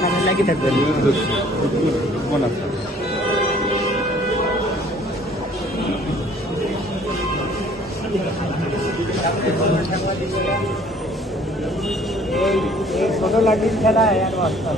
কানে লাগিয়ে থাকবেন। এই ছোট লাঠির খেলায় আর বাস্তব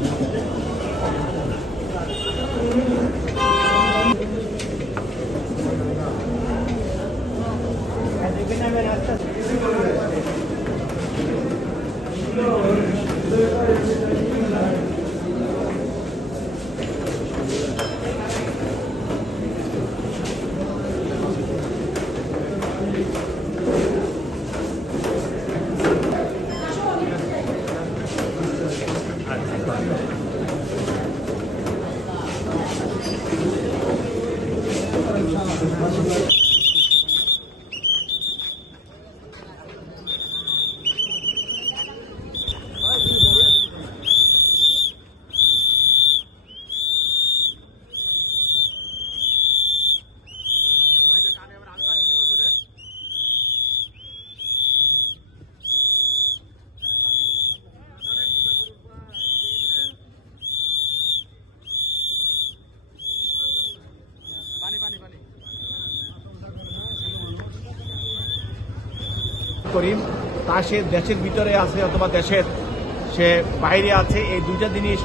করিম তা সে দেশের ভিতরে আছে অথবা দেশের সে বাইরে আছে, এই দুইটা জিনিস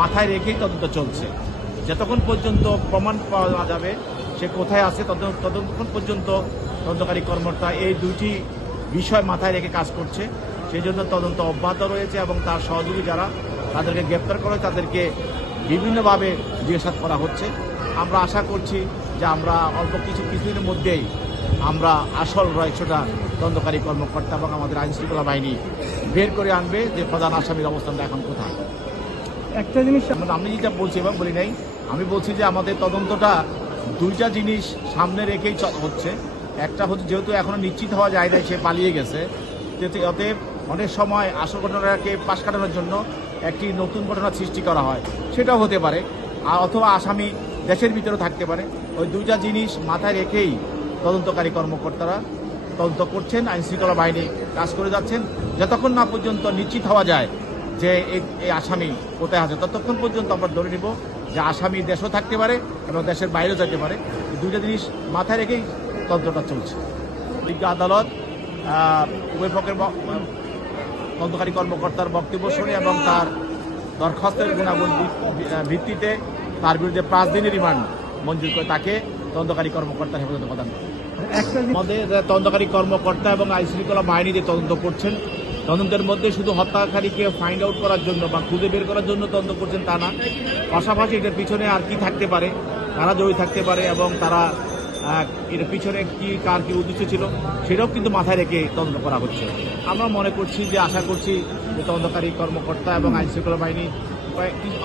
মাথায় রেখেই তদন্ত চলছে। যতক্ষণ পর্যন্ত প্রমাণ পাওয়া যাবে সে কোথায় আছে ততক্ষণ পর্যন্ত তদন্তকারী কর্মকর্তা এই দুইটি বিষয় মাথায় রেখে কাজ করছে। সেই জন্য তদন্ত অব্যাহত রয়েছে এবং তার সহযোগী যারা তাদেরকে গ্রেপ্তার করে তাদেরকে বিভিন্নভাবে জিজ্ঞাসাবাদ করা হচ্ছে। আমরা আশা করছি যে আমরা অল্প কিছুদিনের মধ্যেই আমরা আসল রহস্যটা তদন্তকারী কর্মকর্তা এবং আমাদের আইনশৃঙ্খলা বাহিনী বের করে আনবে যে প্রধান আসামির অবস্থানটা এখন কোথায়। একটা জিনিস আমি যেটা বলছি এবং বলি নাই, আমি বলছি যে আমাদের তদন্তটা দুইটা জিনিস সামনে রেখেই হচ্ছে। একটা হচ্ছে যেহেতু এখনো নিশ্চিত হওয়া যায় না সে পালিয়ে গেছে, অতএব অনেক সময় আসল ঘটনাকে পাশ কাটানোর জন্য একটি নতুন ঘটনা সৃষ্টি করা হয়, সেটাও হতে পারে, আর অথবা আসামি দেশের ভিতরে থাকতে পারে। ওই দুইটা জিনিস মাথায় রেখেই তদন্তকারী কর্মকর্তারা তদন্ত করছেন, আইনশৃঙ্খলা বাহিনী কাজ করে যাচ্ছেন। যতক্ষণ না পর্যন্ত নিশ্চিত হওয়া যায় যে এই আসামি কোথায় আছে ততক্ষণ পর্যন্ত আমরা ধরে নিব যে আসামি দেশও থাকতে পারে এবং দেশের বাইরেও যেতে পারে। এই দুইটা জিনিস মাথায় রেখেই তদন্তটা চলছে। বিজ্ঞ আদালত উভয় পক্ষের তদন্তকারী কর্মকর্তার বক্তব্য শুনে এবং তার দরখাস্তের গুণাগুণ ভিত্তিতে তার বিরুদ্ধে 5 দিনের রিমান্ড মঞ্জুর করে তাকে তদন্তকারী কর্মকর্তার হেফাজতে প্রদান করে। আমাদের তদন্তকারী কর্মকর্তা এবং আইনশৃঙ্খলা বাহিনী যে তদন্ত করছেন, তদন্তের মধ্যে শুধু হত্যাকারীকে ফাইন্ড আউট করার জন্য বা খুঁজে বের করার জন্য তদন্ত করছেন তা না, পাশাপাশি এটার পিছনে আর কি থাকতে পারে, কারা জড়িত থাকতে পারে এবং তারা এর পিছনে কার কি উদ্দেশ্য ছিল সেটাও কিন্তু মাথায় রেখে তদন্ত করা হচ্ছে। আমরা মনে করছি যে আশা করছি যে তদন্তকারী কর্মকর্তা এবং আইনশৃঙ্খলা বাহিনী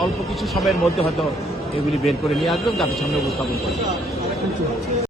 অল্প কিছু সময়ের মধ্যে হয়তো এগুলি বের করে নিয়ে আসবেন, জাতির সামনে উপস্থাপন করবে।